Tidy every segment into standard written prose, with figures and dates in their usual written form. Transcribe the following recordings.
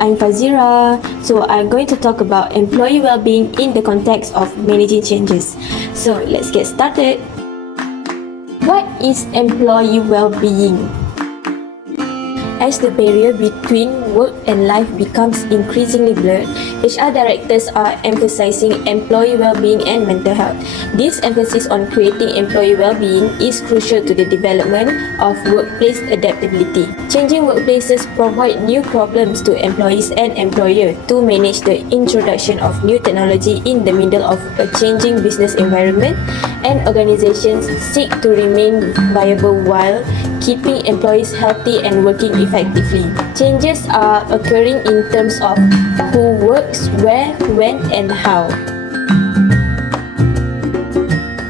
I'm Fazira. So I'm going to talk about employee well-being in the context of managing changes. So let's get started. What is employee well-being? As the barrier between work and life becomes increasingly blurred, HR directors are emphasizing employee well-being and mental health. This emphasis on creating employee well-being is crucial to the development of workplace adaptability. Changing workplaces provide new problems to employees and employers to manage the introduction of new technology in the middle of a changing business environment, and organizations seek to remain viable while keeping employees healthy and working effectively. Changes are occurring in terms of who works, where, when, and how.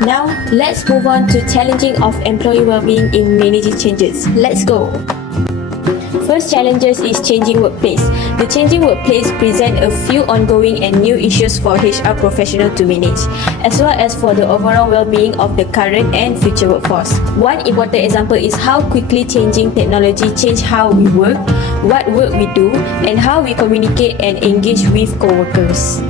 Now, let's move on to challenging of employee well-being in managing changes. Let's go! First challenges is changing workplace. The changing workplace present a few ongoing and new issues for HR professionals to manage, as well as for the overall well-being of the current and future workforce. One important example is how quickly changing technology change how we work, what work we do, and how we communicate and engage with co-workers.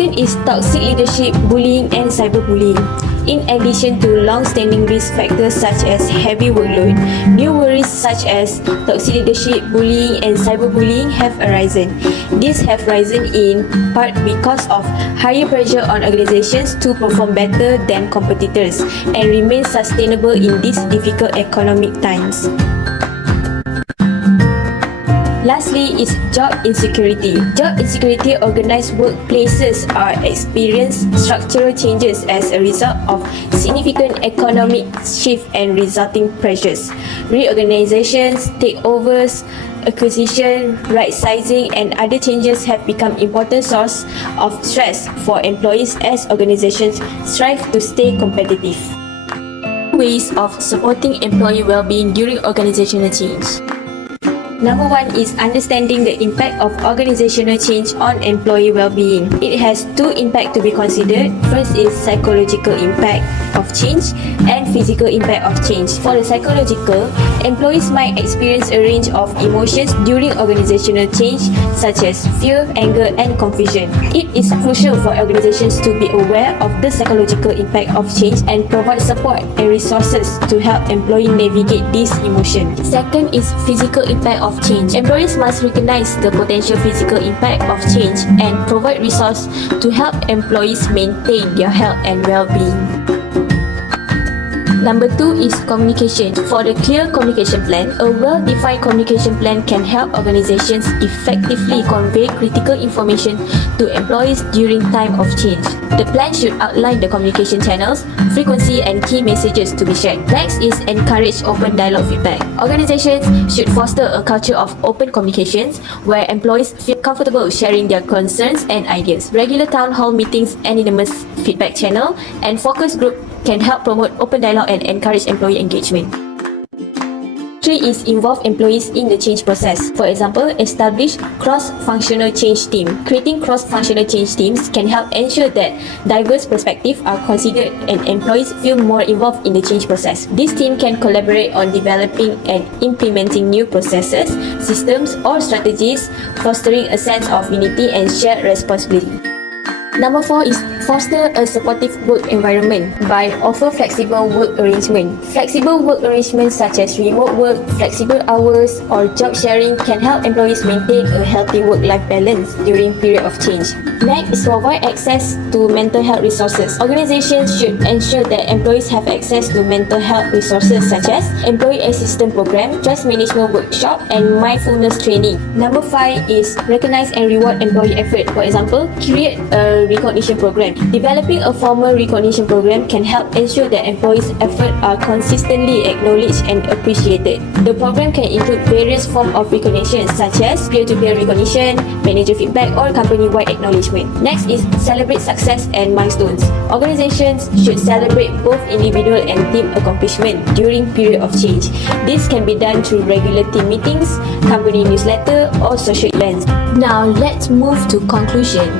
Second is toxic leadership, bullying, and cyberbullying. In addition to long-standing risk factors such as heavy workload, new worries such as toxic leadership, bullying, and cyberbullying have arisen. These have risen in part because of higher pressure on organizations to perform better than competitors and remain sustainable in these difficult economic times. Lastly is job insecurity. Job insecurity organized workplaces are experiencing structural changes as a result of significant economic shift and resulting pressures. Reorganizations, takeovers, acquisition, right sizing, and other changes have become important source of stress for employees as organizations strive to stay competitive. Ways of supporting employee well-being during organizational change. Number one is understanding the impact of organizational change on employee well-being. It has two impacts to be considered. First is psychological impact of change and physical impact of change. For the psychological, employees might experience a range of emotions during organizational change such as fear, anger, and confusion. It is crucial for organizations to be aware of the psychological impact of change and provide support and resources to help employees navigate these emotions. Second is physical impact of change. Employees must recognize the potential physical impact of change and provide resources to help employees maintain their health and well-being. Number two is communication. For the clear communication plan, a well-defined communication plan can help organizations effectively convey critical information to employees during time of change. The plan should outline the communication channels, frequency, and key messages to be shared. Next is encourage open dialogue feedback. Organizations should foster a culture of open communications where employees feel comfortable sharing their concerns and ideas. Regular town hall meetings, anonymous feedback channel, and focus group can help promote open dialogue and encourage employee engagement. 3 is involve employees in the change process. For example, establish cross-functional change team. Creating cross-functional change teams can help ensure that diverse perspectives are considered and employees feel more involved in the change process. This team can collaborate on developing and implementing new processes, systems, or strategies, fostering a sense of unity and shared responsibility. Number 4 is foster a supportive work environment by offer flexible work arrangement. Flexible work arrangements such as remote work, flexible hours, or job sharing can help employees maintain a healthy work-life balance during period of change. Next is provide access to mental health resources. Organizations should ensure that employees have access to mental health resources such as employee assistance program, stress management workshop, and mindfulness training. Number 5 is recognize and reward employee effort. For example, create a recognition program. Developing a formal recognition program can help ensure that employees' efforts are consistently acknowledged and appreciated. The program can include various forms of recognition such as peer-to-peer recognition, manager feedback, or company-wide acknowledgement. Next is celebrate success and milestones. Organizations should celebrate both individual and team accomplishment during period of change. This can be done through regular team meetings, company newsletter, or social events. Now let's move to conclusion.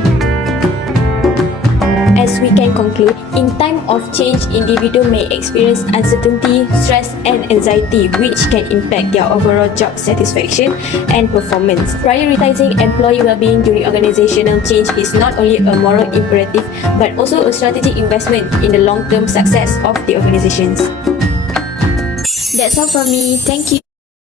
As we can conclude, in time of change, individuals may experience uncertainty, stress, and anxiety, which can impact their overall job satisfaction and performance. Prioritizing employee well-being during organizational change is not only a moral imperative, but also a strategic investment in the long-term success of the organizations. That's all from me. Thank you.